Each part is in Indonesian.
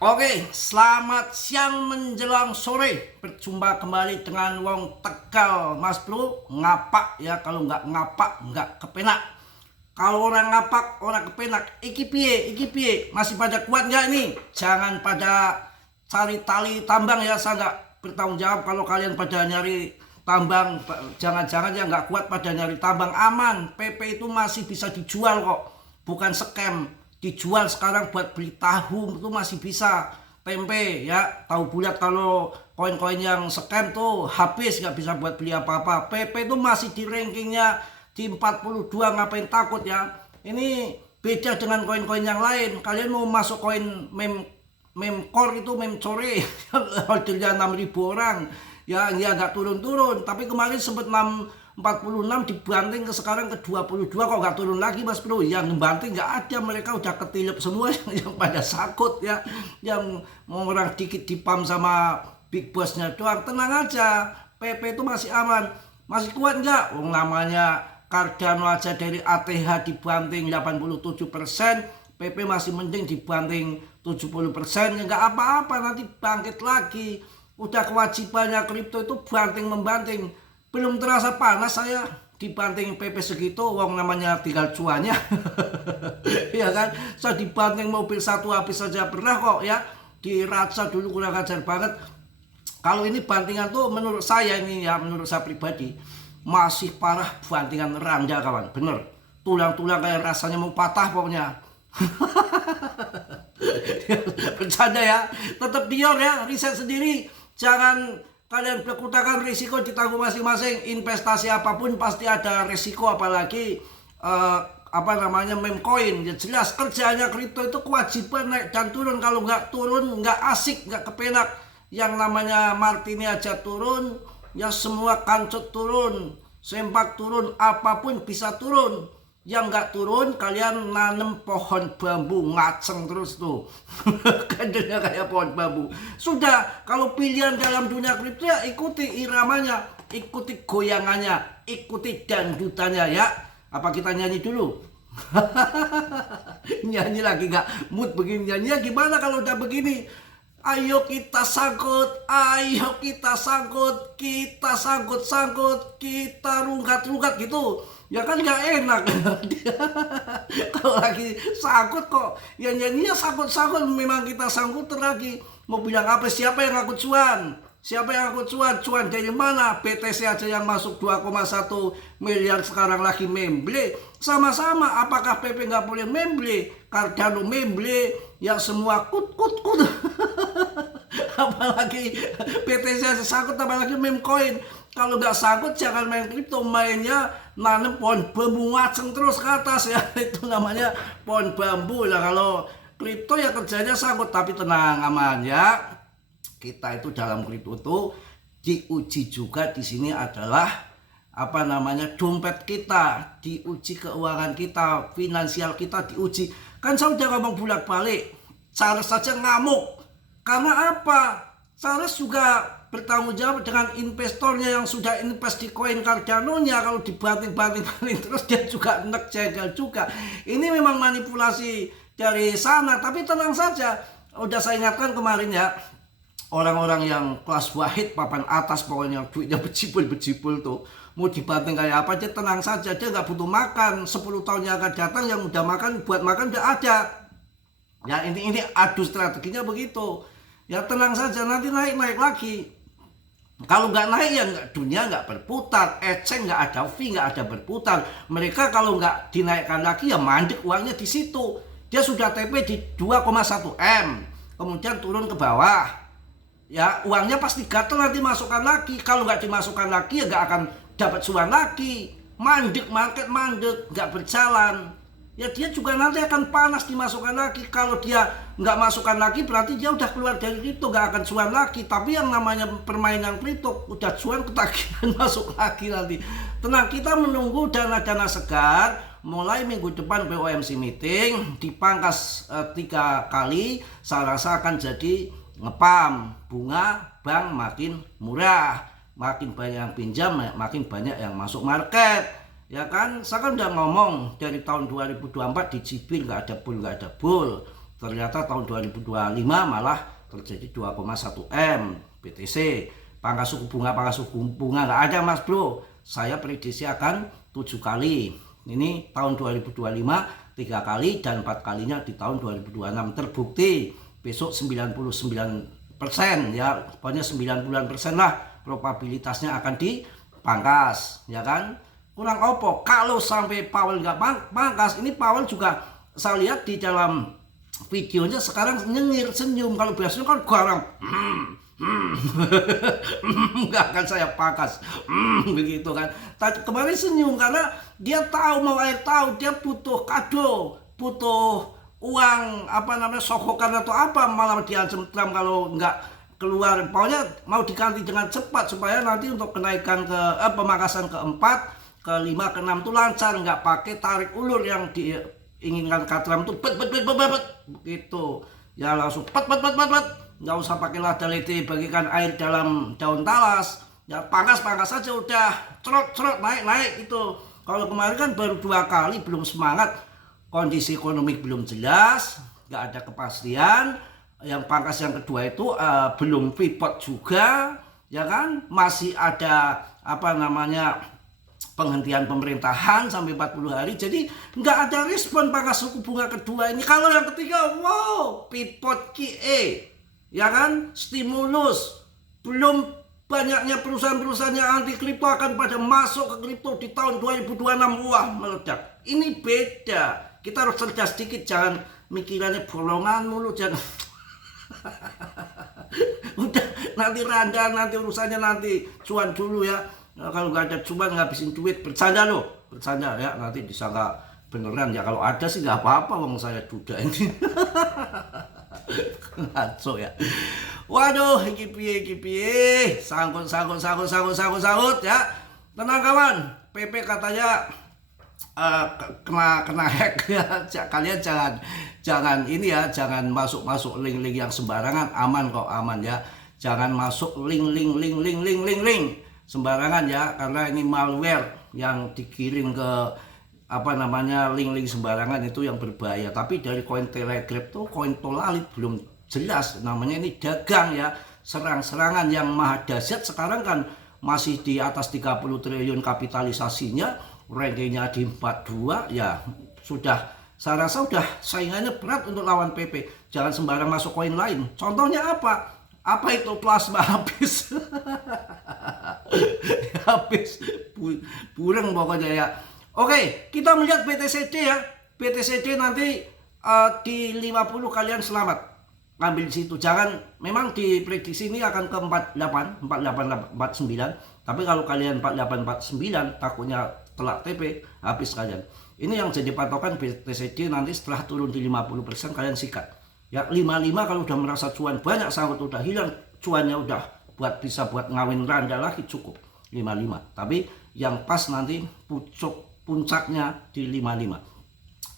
Oke, selamat siang menjelang sore. Berjumpa kembali dengan Wong Tegal, Mas Bro. Ngapak ya, kalau nggak ngapak nggak kepenak. Kalau orang ngapak, orang kepenak. Iki piye, masih pada kuat nggak ini? Jangan pada cari tali tambang ya, saya nggak bertanggung jawab kalau kalian pada nyari tambang. Jangan-jangan ya nggak kuat pada nyari tambang. Aman, PP itu masih bisa dijual kok, bukan scam. Dijual sekarang buat beli tahu itu masih bisa, tempe ya, tahu bulat. Kalau koin-koin yang scam tuh habis, nggak bisa buat beli apa-apa. PP itu masih di rankingnya di 42, ngapain takut ya. Ini beda dengan koin-koin yang lain. Kalian mau masuk koin memcore itu memcore ordernya 6.000 orang ya, dia nggak turun-turun. Tapi kemarin sempat 46 dibanting ke sekarang ke 22, kok nggak turun lagi Mas Bro. Yang ngebanting nggak ada, mereka udah ketilep semua yang pada sakut ya, yang mau orang dikit dipam sama big bossnya doang. Tenang aja, PP itu masih aman, masih kuat nggak? Namanya Cardano aja dari ATH dibanting 87%, PP masih mending dibanting 70%, ya nggak apa-apa, nanti bangkit lagi. Udah kewajibannya kripto itu banting membanting. Belum terasa panas saya dibanting PP segitu, wong namanya tinggal cuannya. Ya kan, saya dibanting mobil satu habis saja pernah kok ya, di Raja dulu kurang ajar banget. Kalau ini bantingan tuh menurut saya ini ya, menurut saya pribadi masih parah, bantingan randa kawan, bener. Tulang-tulang kayak rasanya mau patah pokoknya. Bercanda ya, tetap dior ya, riset sendiri. Jangan kalian berkutakan, risiko ditanggung masing-masing. Investasi apapun pasti ada risiko, apalagi meme coin. Ya jelas kerjanya kripto itu kewajiban naik dan turun. Kalau nggak turun nggak asik, nggak kepenak. Yang namanya Martini aja turun, ya semua kancut turun, sempak turun, apapun bisa turun. Yang nggak turun kalian nanem pohon bambu ngaceng terus tuh. Kadernya kayak pohon bambu. Sudah, kalau pilihan dalam dunia kripto ya ikuti iramanya, ikuti goyangannya, ikuti dangdutannya ya. Apa kita nyanyi dulu? Nyanyi lagi nggak mood begini, nyanyinya gimana kalau udah begini? Ayo kita sangkut, ayo kita sangkut, kita sangkut-sangkut, kita rungkat-rungkat gitu. Ya kan nggak enak. Kalau lagi sangkut kok ya nyanyinya sangkut-sangkut, memang kita sangkut lagi. Mau bilang apa? Siapa yang ngakut cuan? Siapa yang ngakut cuan? Cuan dari mana? BTC aja yang masuk 2,1 miliar sekarang lagi memble. Sama-sama, apakah PP nggak boleh memble? Cardano memble, ya semua kut. Apalagi BTC aja sangkut, apalagi meme coin. Kalau nggak sangkut jangan main kripto, mainnya nanam pohon bambu ngaceng terus ke atas ya. Itu namanya pohon bambu lah. Kalau kripto ya kerjanya sangkut, tapi tenang, aman ya. Kita itu dalam kripto tuh diuji juga di sini adalah dompet kita, diuji keuangan kita, finansial kita diuji. Kan saya udah ngomong bolak-balik, Charles saja ngamuk. Karena apa? Charles juga bertanggung jawab dengan investornya yang sudah invest di koin Cardano-nya. Kalau dibanting terus dia juga nek jengkel juga. Ini memang manipulasi dari sana. Tapi tenang saja, udah saya ingatkan kemarin ya, orang-orang yang kelas wahid papan atas, pokoknya duitnya becibul tuh, mau dibanting kayak apa, dia tenang saja, dia nggak butuh makan. 10 tahun yang akan datang yang udah makan, buat makan udah ada. Ya ini adu strateginya begitu. Ya tenang saja, nanti naik lagi. Kalau nggak naik ya dunia nggak berputar, eceng nggak ada fee, nggak ada berputar. Mereka kalau nggak dinaikkan lagi ya mandek uangnya di situ. Dia sudah TP di 2,1 M, kemudian turun ke bawah. Ya uangnya pasti gatel, nanti masukkan lagi. Kalau nggak dimasukkan lagi ya nggak akan dapat cuan lagi. Mandek, market mandek, nggak berjalan. Ya dia juga nanti akan panas dimasukkan lagi. Kalau dia nggak masukkan lagi berarti dia udah keluar dari kripto, nggak akan cuan lagi. Tapi yang namanya permainan kripto udah cuan ketagihan masuk lagi nanti. Tenang, kita menunggu dana-dana segar. Mulai minggu depan BOMC meeting dipangkas 3 kali. Saya rasa akan jadi ngepam bunga bank makin murah, makin banyak yang pinjam, makin banyak yang masuk market. Ya kan, saya kan udah ngomong dari tahun 2024 di Cibil nggak ada bull. Ternyata tahun 2025 malah terjadi 2,1 M BTC. Pangkas suku bunga nggak ada Mas Bro. Saya prediksi akan 7 kali. Ini tahun 2025 3 kali dan 4 kalinya di tahun 2026. Terbukti besok 99% ya, pokoknya 90% lah probabilitasnya akan dipangkas, ya kan? Kurang opo kalau sampai Powell nggak pangkas. Ini Powell juga saya lihat di dalam videonya sekarang nyengir senyum. Kalau biasanya kan garang nggak akan saya pangkas begitu kan. Kemarin senyum karena dia tahu, dia butuh kado, butuh uang sokokan atau apa, malah diancam Trump kalau nggak keluar. Pokoknya mau diganti dengan cepat supaya nanti untuk kenaikan ke pemangkasan keempat, kelima, keenam itu lancar, nggak pakai tarik ulur yang diinginkan Trump itu begitu ya, langsung nggak usah pakai lada lete bagikan air dalam daun talas ya, pangkas saja udah cerot naik itu. Kalau kemarin kan baru 2 kali, belum semangat, kondisi ekonomi belum jelas, nggak ada kepastian. Yang pangkas yang kedua itu belum freeport juga, ya kan, masih ada penghentian pemerintahan sampai 40 hari. Jadi nggak ada respon pangkas suku bunga kedua ini. Kalau yang ketiga, wow, freeport QE, ya kan, stimulus, belum banyaknya perusahaan-perusahaan yang anti kripto akan pada masuk ke kripto di tahun 2026. Wah, meledak. Ini beda. Kita harus cerdas sedikit, jangan mikirannya bolongan mulu, jangan. Udah, nanti randa, nanti urusannya nanti cuan dulu ya. Nah, kalau nggak ada cuan ngabisin duit, bercanda ya, nanti disangka beneran ya. Kalau ada sih nggak apa-apa, wong saya duda ini. Ngaco ya. Waduh, iki piye, sangkut ya. Tenang kawan, PP katanya kena hack ya. Kalian jangan ini ya, jangan masuk link yang sembarangan. Aman kok, aman ya. Jangan masuk link sembarangan ya, karena ini malware yang dikirim ke link sembarangan itu yang berbahaya. Tapi dari Cointelegraph tuh, Cointolalit belum jelas, namanya ini dagang ya, serangan yang maha dahsyat. Sekarang kan masih di atas 30 triliun kapitalisasinya, rankingnya di 42 ya, saya rasa sudah saingannya berat untuk lawan PP. Jangan sembarang masuk koin lain. Contohnya apa itu plasma habis bureng pokoknya ya. Oke, kita melihat BTCD ya. BTCD nanti di 50 kalian selamat ngambil di situ. Jangan, memang diprediksi ini akan ke 4849. Tapi kalau kalian 4849 takutnya telak TP, habis kalian. Ini yang jadi patokan BTCD nanti setelah turun di 50% kalian sikat. Ya 55 kalau udah merasa cuan banyak, sangkut udah hilang, cuannya udah bisa buat ngawin randa lagi, cukup 55. Tapi yang pas nanti puncaknya di 55.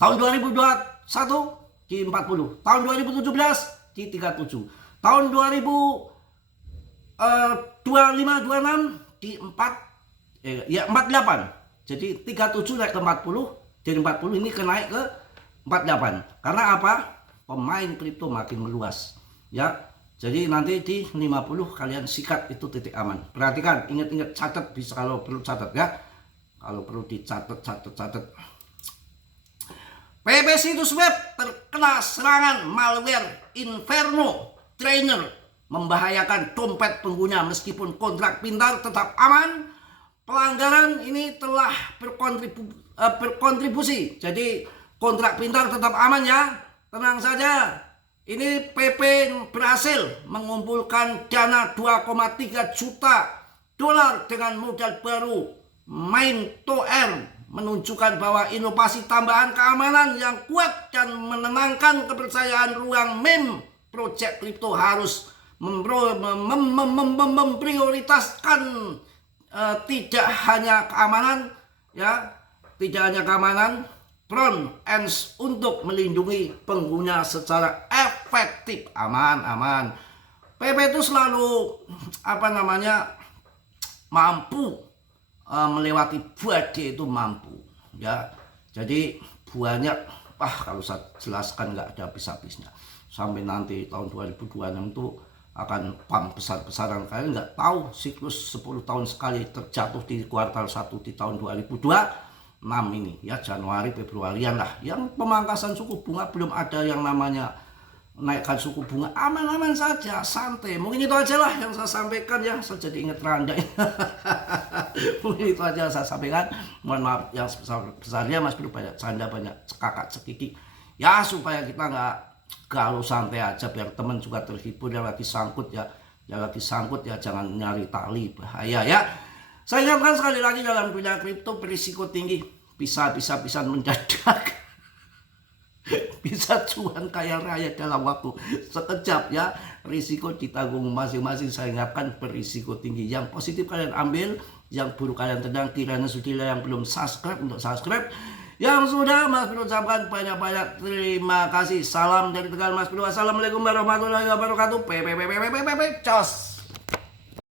Tahun 2021 di 40. Tahun 2017 di 37. Tahun 2025-26 di 48. Jadi 37 naik ke 40, dari 40 ini naik ke 48. Karena apa? Pemain kripto makin meluas. Ya. Jadi nanti di 50 kalian sikat, itu titik aman. Perhatikan, ingat-ingat, catat, bisa kalau perlu catat ya. Kalau perlu dicatat. PP situs web terkena serangan malware Inferno Trainer, membahayakan dompet pengguna meskipun kontrak pintar tetap aman. Pelanggaran ini telah berkontribusi. Jadi kontrak pintar tetap aman ya. Tenang saja. Ini PP berhasil mengumpulkan dana 2,3 juta dolar dengan modal baru Main2M, menunjukkan bahwa inovasi tambahan keamanan yang kuat dan menenangkan kepercayaan ruang meme proyek kripto harus memprioritaskan tidak hanya keamanan ya, front ends untuk melindungi pengguna secara efektif, aman. PP itu selalu mampu melewati badai, itu mampu ya. Jadi banyak kalau saya jelaskan nggak ada habis-habisnya. Sampai nanti tahun 2026 itu akan pump besar-besaran. Kalian nggak tahu siklus 10 tahun sekali terjatuh di kuartal 1 di tahun 2026 ini ya, Januari Februarian lah. Yang pemangkasan suku bunga belum ada yang namanya naikkan suku bunga, aman-aman saja, santai. Mungkin itu aja lah yang saya sampaikan ya. Saya jadi inget Randa. Mungkin itu aja yang saya sampaikan. Mohon maaf yang sebesar-besarnya, Mas Bro, banyak canda, banyak cekakak cekiki. Ya supaya kita nggak galau, santai aja, biar teman juga terhibur. Yang lagi sangkut ya, jangan nyari tali, bahaya ya. Saya ingatkan sekali lagi, dalam dunia kripto berisiko tinggi, bisa mendadak. Bisa cuan kaya raya dalam waktu sekejap ya. Risiko ditanggung masing-masing. Saya ingatkan, berisiko tinggi. Yang positif kalian ambil, yang buruk kalian tendang. Kiranya sudahlah yang belum subscribe untuk subscribe, yang sudah Mas Bro ucapkan banyak-banyak terima kasih. Salam dari Tegal Mas Bro. Assalamualaikum warahmatullahi wabarakatuh. Cos.